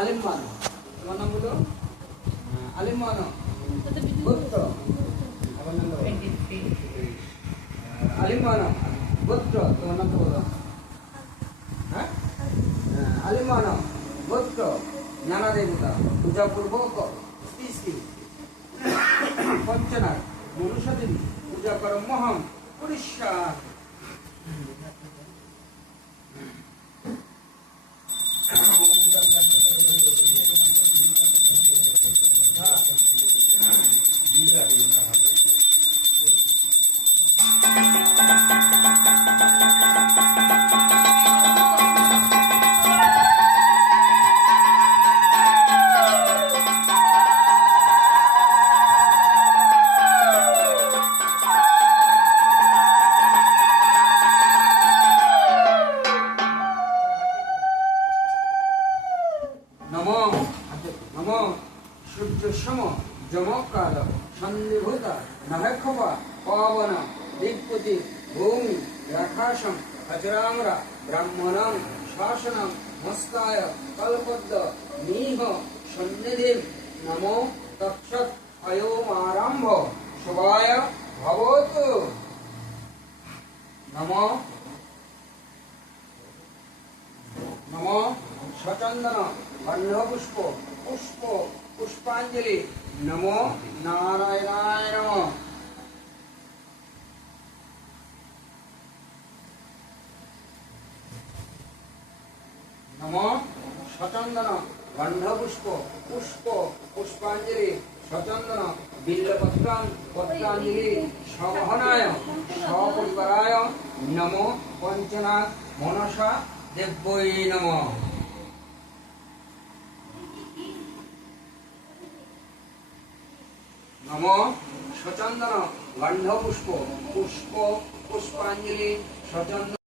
আলিম্বানো, তোমার নাম বলো? আলিম্বানো গোত্র, আমার নাম বলো। আলিম্বানো গোত্র, তোমার নাম বলো। হ্যাঁ, আলিম্বানো গোত্র, নানা দেবতা পূজাপূর্বক স্ত্রী পঞ্চনাথ মনুষ্য দেবী পূজা কর মহম পরিষ্কার। নমো নমো সূর্য সম যমকাল সন্নিভূত নভক্ষপা পাবন দিগ্পতি ভূমি রাখাসম অজরামরা ব্রাহ্মণং শাসনং মস্তায় কল্পদ্দ নিহ সন্নিধিম নমো তৎসৎ অয়োমারম্ভ শুভায় ভবতু। নমো নমো সচন্দন বর্ণপুষ্প পুষ্প পুষ্পাঞ্জলি নমো নারায়ণায় নমঃ। নমো সচন্দন গন্ধপুষ্প পুষ্প পুষ্পাঞ্জলি সচন্দন বিল্লপত্রাং পত্রাঞ্জলি সমহনায় সপরিবারায় নমো পঞ্চনাথ মনসা দেব্যৈ নমঃ। নমো সচন্দন গন্ধপুষ্প পুষ্প পুষ্পাঞ্জলি সচন্দন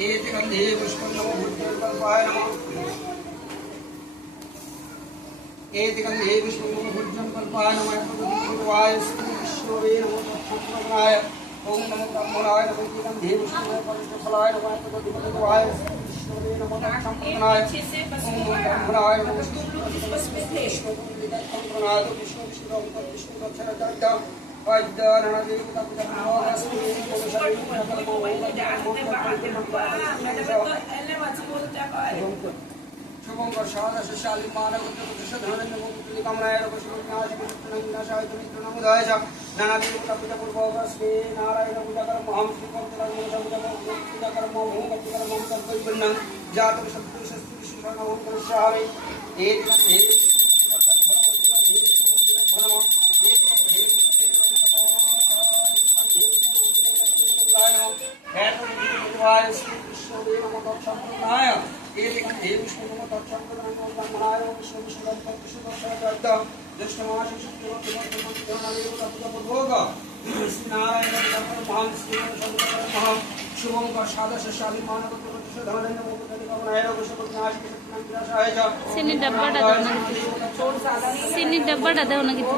एति गन्धे पुष्पं नमो भुजङ्कल्पाय नमः। एति गन्धे पुष्पं नमो भुजङ्कल्पाय नमः। पूर्वाय विष्णवे नमो तत्संप्रदाय ओम नमो ब्रह्मणाय नमो। एति गन्धे पुष्पं नमो पवित्रफलाय नमः। पूर्वाय विष्णवे नमो तत्संप्रदाय ओम नमो ब्रह्मणाय नमो। विष्णुप्रदाय विष्णु विष्णु विष्णु दक्षिणाचार्य शुभंकर साधा शाली मानव कामनाय नमोदाय नाना देवता पूजा पूर्वक श्री नारायण पूजा कर्म हम श्री पूजा कर्म जात शत्रु शस्त्र श्री एक शुभंकर साधा शाली मानव চিনি ডাব্বাটা দাও না, চিনি ডাব্বাটা দাও না কিছু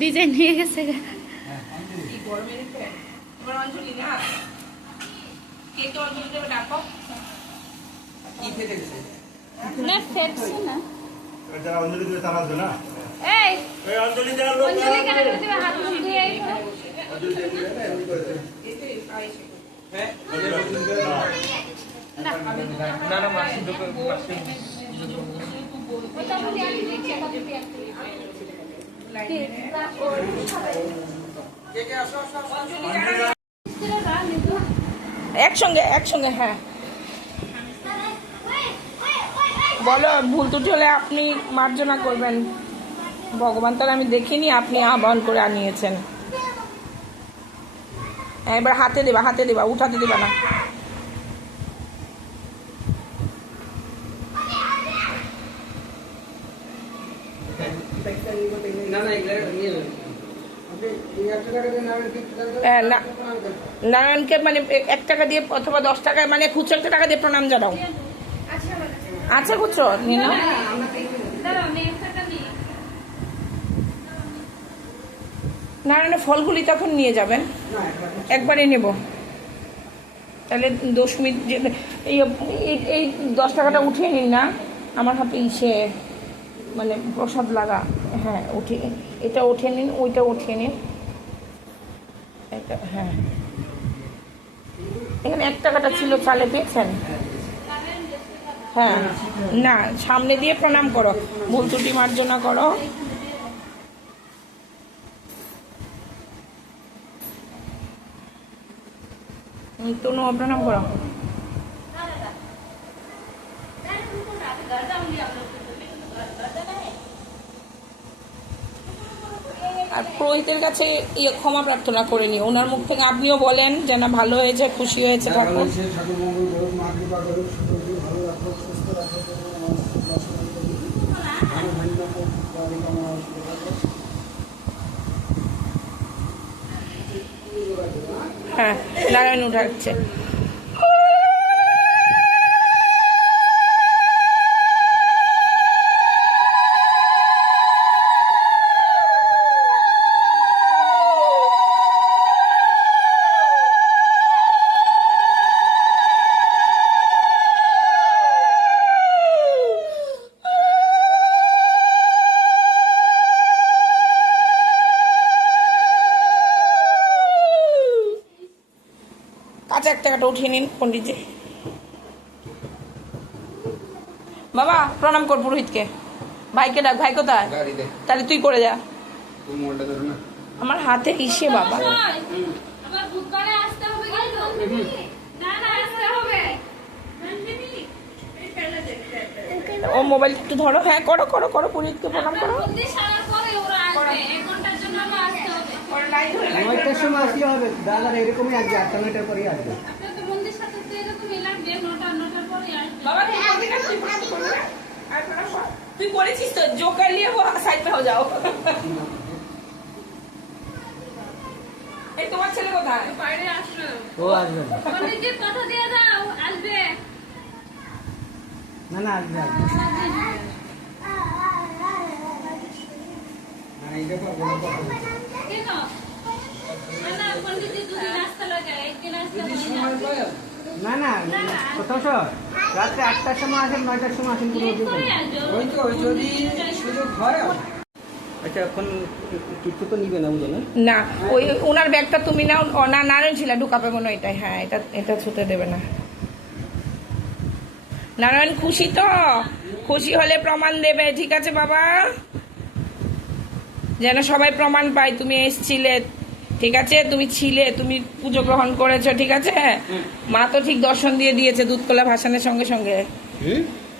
ডিজাইন নিয়ে গেছে না ফেটছে না। যারা অঞ্জলি দিবে তারা আসবে না। এই অঞ্জলি অঞ্জলি কেন দিবে? হাত মুখ ধুয়ে আইবা। না না মাসি দোকান মাসি ওটা মুদি আনি দিচ্ছি কত কি আছে একসঙ্গে একসঙ্গে। হ্যাঁ বলো, ভুল ত্রুটি হলে আপনি মার্জনা করবেন। ভগবান তার আমি দেখিনি, আপনি আহ্বান করে আনিয়েছেন। এবার হাতে দেবা, হাতে দেবা, উঠাতে দেবা না। নারায়ণকে মানে 1 টাকা দিয়ে অথবা 10 টাকা মানে খুচরো 1 টাকা দিয়ে প্রণাম জানাও। আচ্ছা খুচরো নিয়ে নাও। না না ফলগুলি তখন নিয়ে যাবেন, না একবারে নেব। তাহলে 10 মিনিট এই এই 10 টাকাটা উঠিয়ে নিন না, আমার হাতে ইসে মানে প্রসাদ লাগা। হ্যাঁ উঠিয়ে, এটা উঠিয়ে নিন, ওইটা উঠিয়ে নিন, এটা হ্যাঁ। এখানে 1 টাকাটা ছিল চালে, পেয়েছেন? হ্যাঁ না, সামনে দিয়ে প্রণাম করো, ভুল ত্রুটি মার্জনা করো। তনু প্রণাম করো। আর পুরোহিতের কাছে ক্ষমা প্রার্থনা করে নিও, ওনার মুখ থেকে আপনিও বলেন যে না ভালো হয়েছে, খুশি হয়েছে ঠাকুর। ঠাকুর মঙ্গল করুক, মা কৃপা করুক, সকলকে ভালো রাখো, সুস্থ রাখো, হ্যাঁ নারায়ণ উঠাচ্ছে। কাঁচা 1 টাকাটা উঠিয়ে নিন পণ্ডিতজি। বাবা প্রণাম কর পুরোহিতকে। ভাইকে ডাক, ভাই কোথায়? তাহলে তুই করে যা। আমার হাতে ইসে বাবা। আমার বুধবারে আসতে হবে কিন্তু। না না আসতে হবে। ও মোবাইল একটু ধরো। হ্যাঁ করো করো করো, পুরোহিতকে প্রণাম করো। মন্দির সারার পরে ওরা আসবে, 1 ঘন্টার জন্য আমার আসতে হবে। 9টার সময় আসলে হবে, দাদা এরকমই আসবে, 8টার পরেই আসবে। আপনার তো মন্দির সাথে তো এরকমই লাগবে, 9টার পরে আসবে। বাবা তুই কোথায় আসছিস? করবে? আর প্রণাম কর। তুই করেছিস তো, জোকার নিয়ে वो সাইড पे हो जाओ। এই তোমার ছেলে কোথায়? বাইরে আসলো। ও আসবে না, পণ্ডিতজির কথা দিয়ে দাও, আসবে। না না আসবে না, এইটা করবো না। কেন? না না পণ্ডিতজি দুদিন আসতে লাগে, একদিন আসতে হবে। না না কোথাও সর, রাত্রে 8টার সময় আসেন, 9টার সময় আসেন, কোনো অসুবিধা করে নেই। আসবে। ওই তো যদি সুযোগ হয়। আচ্ছা এখন কিছু তো নিবে না বুঝো না? না ওই ওনার ব্যাগটা তুমি নাও, না নারায়ণ ছিল ঢুকাবে মনে হয় এটাই। হ্যাঁ এটা এটা ছুতে দেবে না। নারায়ণ খুশি তো? খুশি হলে প্রমাণ দেবে, ঠিক আছে বাবা? যেন সবাই প্রমাণ পায় তুমি এসছিলে, ঠিক আছে? তুমি ছিলে, তুমি পুজো গ্রহণ করেছো, ঠিক আছে? মা তো ঠিক দর্শন দিয়ে দিয়েছে দুধকলা ভাসানের সঙ্গে সঙ্গে।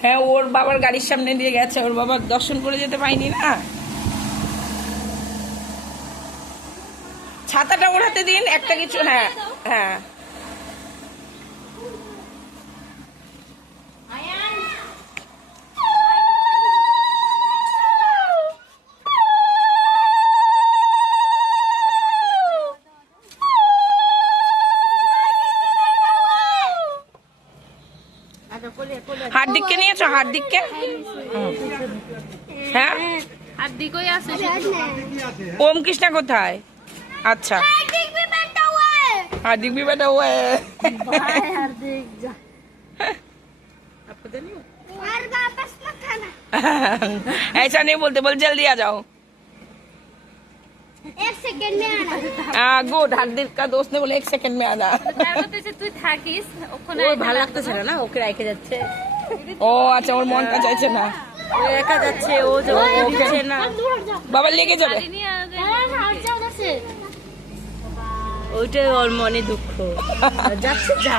হ্যাঁ ওর বাবার গাড়ির সামনে দিয়ে গেছে, ওর বাবার দর্শন করে যেতে পাইনি না। ছাতাটা ওর হাতে দিন, একটা কিছু। হ্যাঁ হ্যাঁ হার্দিককে নিয়েছো? হার্দিককে হ্যাঁ, আর দিকই আছে। ओम कृष्णा कोথায়? अच्छा हार्दिक भी बैठा हुआ है। हार्दिक भी बैठा हुआ है। भाई हार्दिक जा। यार वापस मत खाना। ऐसा नहीं बोलते, बोल जल्दी आ जाओ। 1 सेकंड में आना। गुड, हार्दिक का दोस्त ने बोले 1 सेकंड में आना। তার মধ্যে যে তুই থাকিস ওখানে ভালো লাগতেছে না, ওকে রেখে যাচ্ছে। ও আচ্ছা, ওর মনটা চাইছে না, ও একা যাচ্ছে, ও যে ওকে না বাবা লেগে যাবে। यार हट जा उधर से। ওইটাই ওর মনে দুঃখ। যাচ্ছে যা।